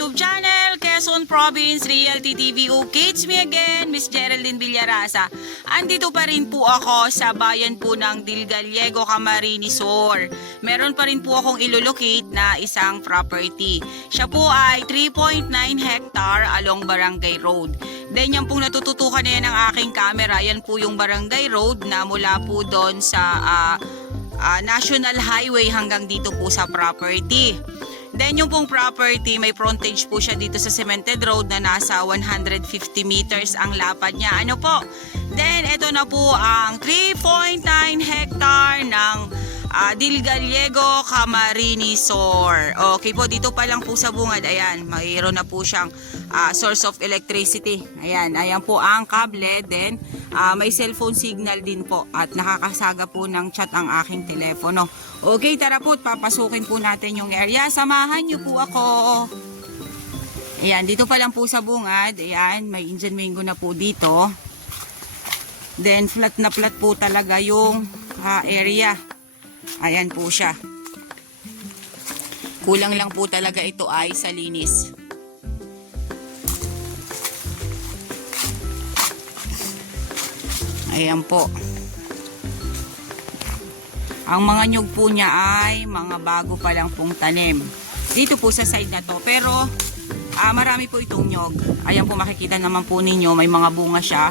YouTube channel, Quezon Province Realty TV. Okay, it's me again, Miss Geraldine Villarasa. Andito pa rin po ako sa bayan po ng Dilgallego, Camarines Sur. Meron pa rin po akong ilolocate na isang property. Siya po ay 3.9 hectare along Barangay Road. Then yan pong natututukan na yan ng aking camera, yan po yung Barangay Road na mula po doon sa National Highway hanggang dito po sa property. Then yung pong property, may frontage po siya dito sa cemented road na nasa 150 meters ang lapad niya. Ano po? Then ito na po ang 3.9 hectare ng Dilgallego, Camarines Sur. Okay po, dito pa lang po sa bungad, ayan, mayroon na po siyang source of electricity. Ayan, ayan po ang kable. Then may cellphone signal din po at nakakasaga po ng chat ang aking telepono. Okay, tara po, papasukin po natin yung area. Samahan niyo po ako. Ayan, dito pa lang po sa bungad. Ayan, may Indian mango na po dito. Then flat na flat po talaga yung area. Ayan po siya. Kulang lang po talaga ito ay sa linis. Ayan po. Ang mga nyug po niya ay mga bago pa lang pong tanim. Dito po sa side na to. Pero marami po itong nyog. Ayan po, makikita naman po ninyo, may mga bunga siya.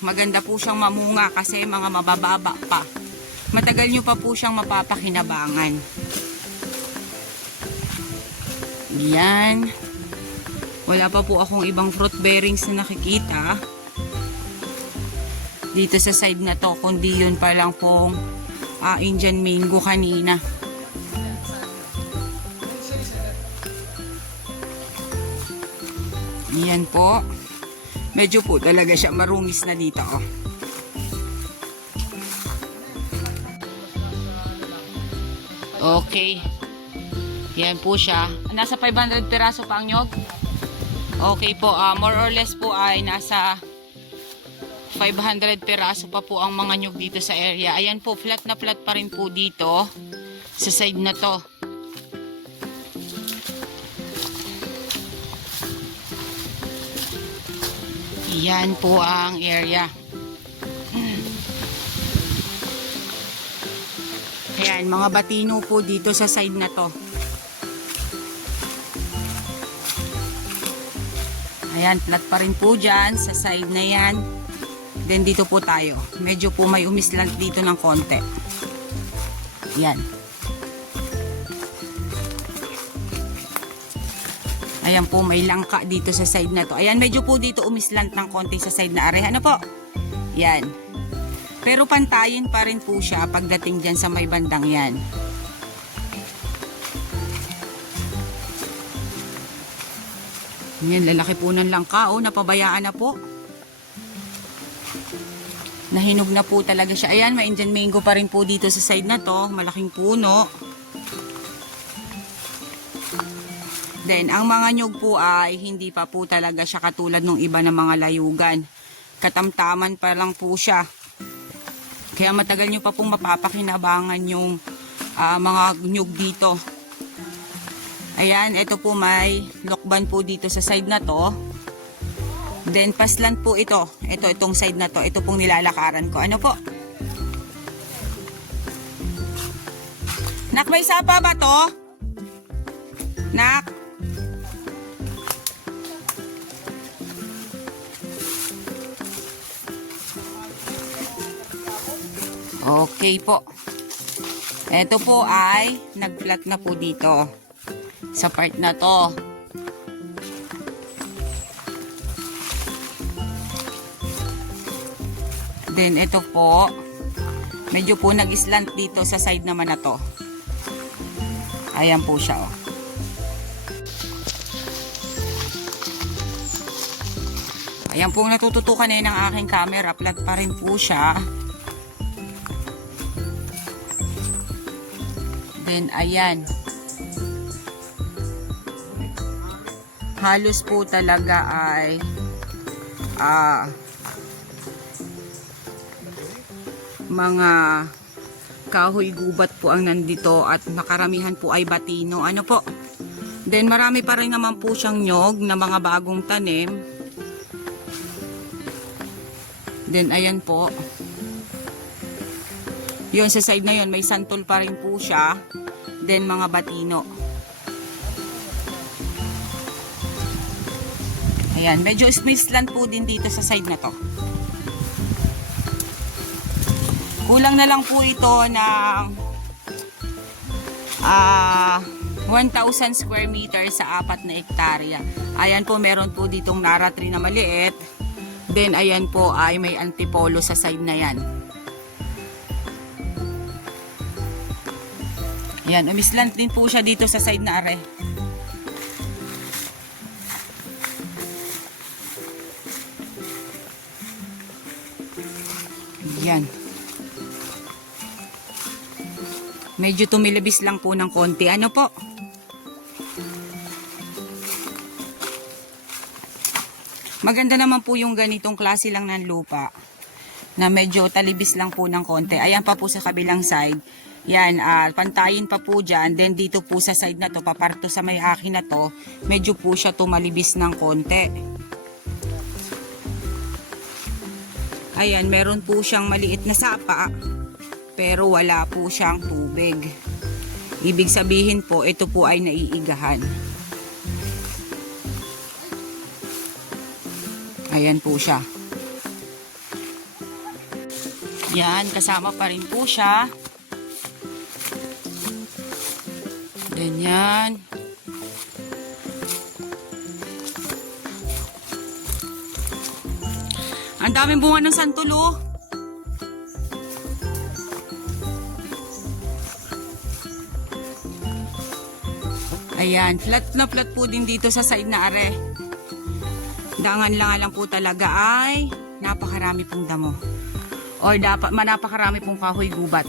Maganda po siyang mamunga kasi mga mabababa pa. Matagal nyo pa po siyang mapapakinabangan. Yan. Wala pa po akong ibang fruit bearings na nakikita dito sa side na to, kundi yun pa lang pong Indian mango kanina. Yan po. Medyo po talaga siya marungis na dito. Okay. Yan po siya. Nasa 500 piraso pa ang nyog. Okay po. More or less po ay nasa 500 piraso pa po ang mga nyug dito sa area. Ayan po, flat na flat pa rin po dito sa side na to. Yan po ang area. Ayan, mga batino po dito sa side na to. Ayan, flat pa rin po dyan sa side na yan. Then dito po tayo. Medyo po may umislant dito ng konti. Yan. Ayan po, may langka dito sa side na to. Ayan, medyo po dito umislant ng konti sa side na area. Ano po? Yan. Pero pantayin pa rin po siya pagdating dyan sa may bandang yan. Yan, lalaki po ng langka. Oh, napabayaan na po. Nahinog na po talaga siya. Ayan, may Indian mango pa rin po dito sa side na to. Malaking puno. Then, ang mga nyug po ay hindi pa po talaga siya katulad ng iba na mga layugan. Katamtaman pa lang po siya. Kaya matagal nyo pa pong mapapakinabangan yung mga nyug dito. Ayan, ito po may lokban po dito sa side na to. Then pasland po ito. Itong side na to. Ito pong nilalakaran ko. Ano po? Nak, may sapa ba to? Nak? Okay po. Ito po ay nag-flat na po dito sa part na to. Then ito po, medyo po nag-slant dito sa side naman na to. Ayan po siya, oh. Ayan po, natututukan na yun ng aking camera. Flat pa rin po siya. Then ayan. Halos po talaga ay mga kahoy gubat po ang nandito at nakaramihan po ay batino. Ano po? Then marami pa rin naman po siyang nyog na mga bagong tanim. Then ayan po. Yun sa side na yun may santol pa rin po siya. Then mga batino. Ayan, medyo slant po din dito sa side na to. Kulang na lang po ito ng 1,000 square meters sa 4 na hektarya. Ayan po, meron po ditong Nara tree na maliit. Then ayan po ay may antipolo sa side na yan. Ayan, umislant din po siya dito sa side na are. Ayan. Medyo tumilibis lang po ng konti. Ano po? Maganda naman po yung ganitong klase lang ng lupa na medyo talibis lang po ng konti. Ayan pa po sa kabilang side. Yan, pantayin pa po dyan. Then dito po sa side na to, paparto sa may akin na to, medyo po siya tumalibis ng konti. Ayan, meron po siyang maliit na sapa. Pero wala po siyang tubig. Ibig sabihin po, ito po ay naiigahan. Ayan po siya. Yan, kasama pa rin po siya. Ganyan. Ang daming bunga ng santulo. Ayan, flat na flat po din dito sa side na are. Dangan lang po talaga ay napakarami pong damo. Or napakarami pong kahoy gubat.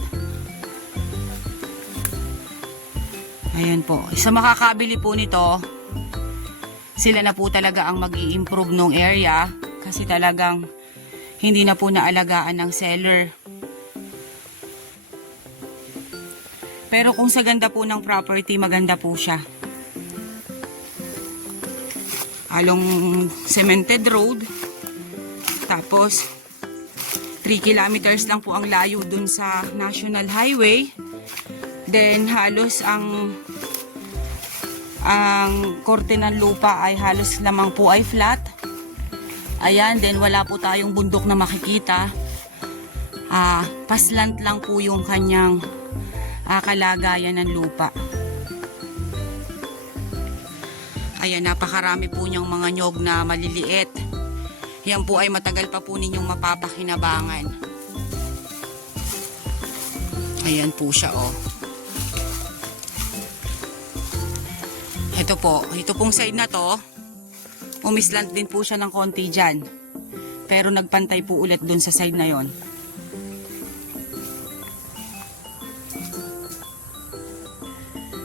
Ayan po. Sa makakabili po nito, sila na po talaga ang mag-i-improve ng area. Kasi talagang hindi na po naalagaan ng seller. Pero kung sa ganda po ng property, maganda po siya. Along cemented road. Tapos 3 kilometers lang po ang layo dun sa National Highway. Then halos ang korte ng lupa ay halos lamang po ay flat. Ayan, then wala po tayong bundok na makikita. Paslant lang po yung kanyang kalagayan ng lupa. Ayan, napakarami po niyang mga nyog na maliliit. Yan po ay matagal pa po ninyong mapapakinabangan. Ayan po siya, oh. Ito po, ito pong side na to, umislant din po siya ng konti dyan. Pero nagpantay po ulit dun sa side na yon.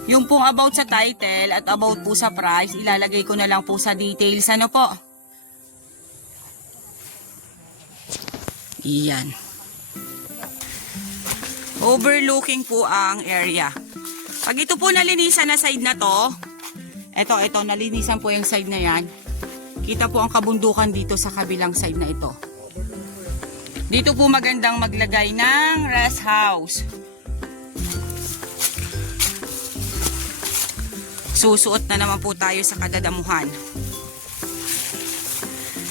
Yung pong about sa title at about po sa price, ilalagay ko na lang po sa details. Ano po? Iyan. Overlooking po ang area. Pag ito po nalinisan na side na to, ito, nalinisan po yung side na yan. Kita po ang kabundukan dito sa kabilang side na ito. Dito po magandang maglagay ng rest house. Susuot na naman po tayo sa kadadamuhan.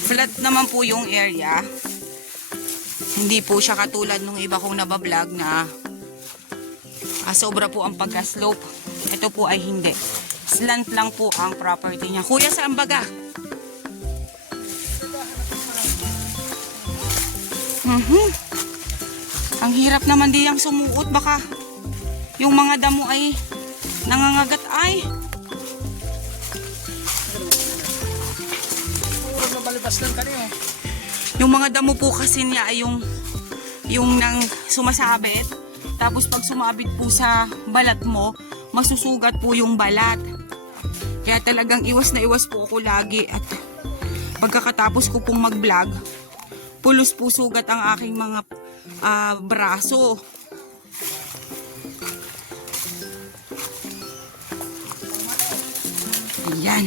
Flat naman po yung area. Hindi po siya katulad nung iba kong nabablog na sobra po ang pagka-slope. Ito po ay hindi. Slant lang po ang property niya. Kuya, saan baga? Ang hirap naman diyang sumuot. Baka yung mga damo ay nangangagat ay. Yung mga damo po kasi niya ay yung nang sumasabit. Tapos pag sumabit po sa balat mo, masusugat po yung balat. Kaya talagang iwas na iwas po ako lagi. At pagkakatapos ko pong mag-vlog, pulos po sugat ang aking mga braso. Yan.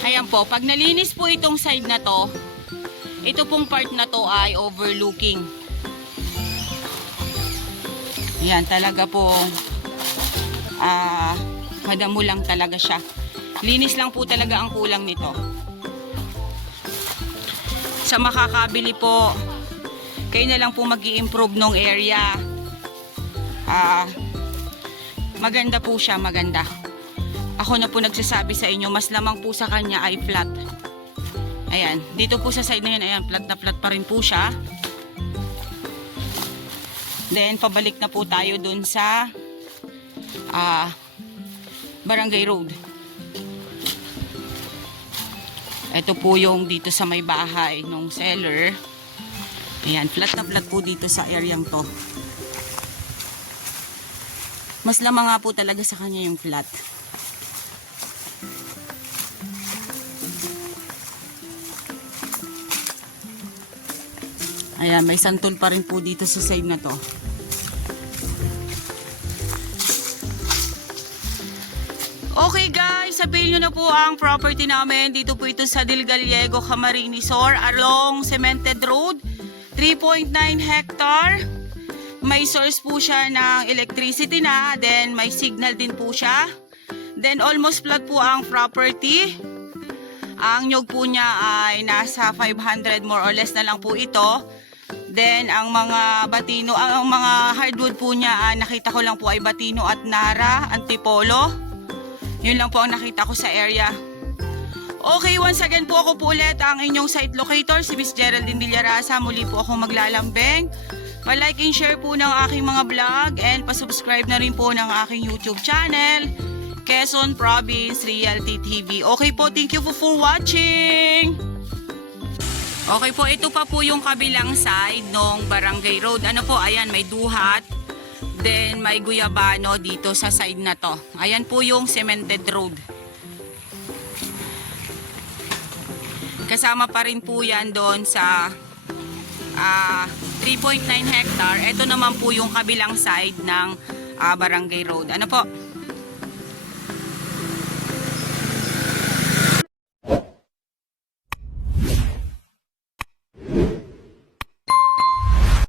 Ayan po, pag nalinis po itong side na to, ito pong part na to ay overlooking. Ayan, talaga po, madamo lang talaga siya. Linis lang po talaga ang kulang nito. Sa makakabili po, kayo na lang po mag-i-improve nung area. Maganda po siya, maganda. Ako na po nagsasabi sa inyo, mas lamang po sa kanya ay flat. Ayan, dito po sa side na yun, ayan, flat na flat pa rin po siya. Then, pabalik na po tayo dun sa Barangay Road. Ito po yung dito sa may bahay nung seller. Ayan, flat na flat po dito sa areang to. Mas lamang nga po talaga sa kanya yung flat. Ayan, may santol pa rin po dito sa side na to. Okay guys, sabihin nyo na po ang property namin. Dito po ito sa Del Gallego, Camarines Sur, along Cemented Road. 3.9 hectare. May source po siya ng electricity na. Then may signal din po siya. Then almost flat po ang property. Ang nyog po niya ay nasa 500 more or less na lang po ito. Then ang mga batino, ang mga hardwood po niya, nakita ko lang po ay batino at nara, antipolo. Yun lang po ang nakita ko sa area. Okay, once again po ako po ulit ang inyong site locator, si Miss Geraldine Villarasa. Muli po ako maglalambing. Pa-like and share po ng aking mga vlog and pa-subscribe na rin po ng aking YouTube channel, Quezon Province Realty TV. Okay po, thank you for watching. Okay po, ito pa po yung kabilang side ng Barangay Road. Ano po, ayan, may duhat. Then may guyabano dito sa side na to. Ayan po yung cemented road. Kasama pa rin po yan doon sa 3.9 hectare. Ito naman po yung kabilang side ng Barangay Road. Ano po?